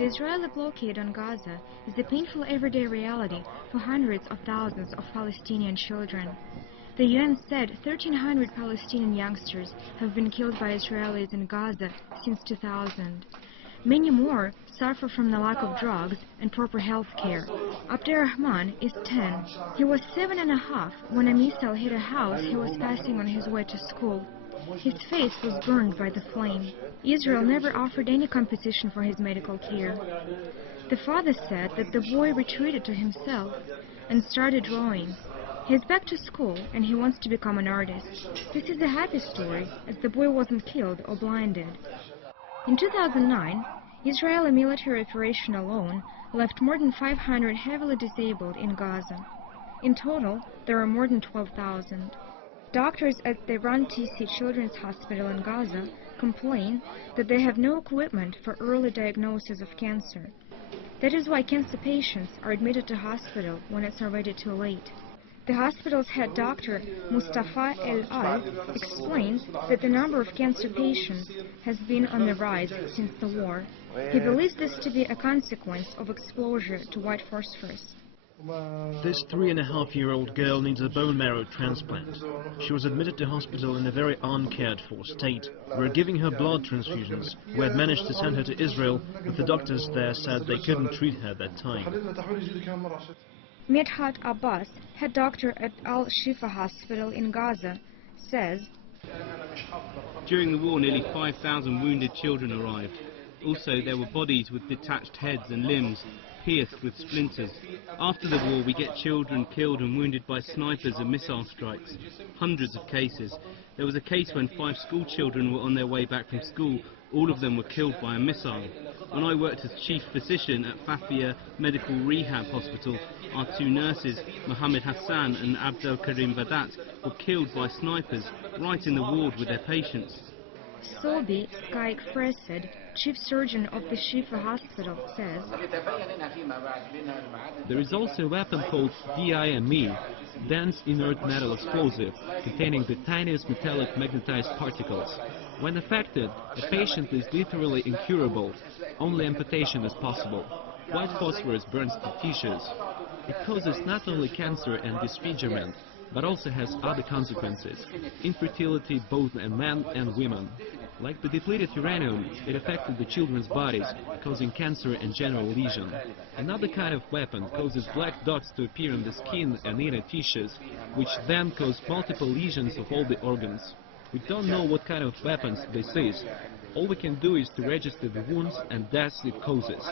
The Israeli blockade on Gaza is a painful everyday reality for hundreds of thousands of Palestinian children. The UN said 1,300 Palestinian youngsters have been killed by Israelis in Gaza since 2000. Many more suffer from the lack of drugs and proper health care. Abderrahman is 10. He was 7.5 when a missile hit a house he was passing on his way to school. His face was burned by the flame. Israel never offered any compensation for his medical care. The father said that the boy retreated to himself and started drawing. He's back to school and he wants to become an artist. This is a happy story, as the boy wasn't killed or blinded. In 2009, Israeli military operation alone left more than 500 heavily disabled in Gaza. In total, there are more than 12,000. Doctors at the Rantisi Children's Hospital in Gaza complain that they have no equipment for early diagnosis of cancer. That is why cancer patients are admitted to hospital when it's already too late. The hospital's head doctor, Mustafa El-Al, explains that the number of cancer patients has been on the rise since the war. He believes this to be a consequence of exposure to white phosphorus. This 3.5-year-old girl needs a bone marrow transplant. She was admitted to hospital in a very uncared-for state. We were giving her blood transfusions. We had managed to send her to Israel, but the doctors there said they couldn't treat her at that time. Medhat Abbas, head doctor at Al-Shifa Hospital in Gaza, says, "During the war, nearly 5,000 wounded children arrived. Also, there were bodies with detached heads and limbs, pierced with splinters. After the war, we get children killed and wounded by snipers and missile strikes. Hundreds of cases. There was a case when 5 school children were on their way back from school. All of them were killed by a missile. When I worked as chief physician at Fafia Medical Rehab Hospital, our 2 nurses, Mohammed Hassan and Abdel Karim Badat, were killed by snipers right in the ward with their patients." Sobi Skaik Fresed, chief surgeon of the Shifa Hospital, says, "There is also a weapon called DIME, dense inert metal explosive, containing the tiniest metallic magnetized particles. When affected, a patient is literally incurable. Only amputation is possible. White phosphorus burns the tissues. It causes not only cancer and disfigurement, but also has other consequences: infertility both in men and women. Like the depleted uranium, it affected the children's bodies, causing cancer and general lesion. Another kind of weapon causes black dots to appear on the skin and inner tissues, which then cause multiple lesions of all the organs. We don't know what kind of weapons this is. All we can do is to register the wounds and deaths it causes.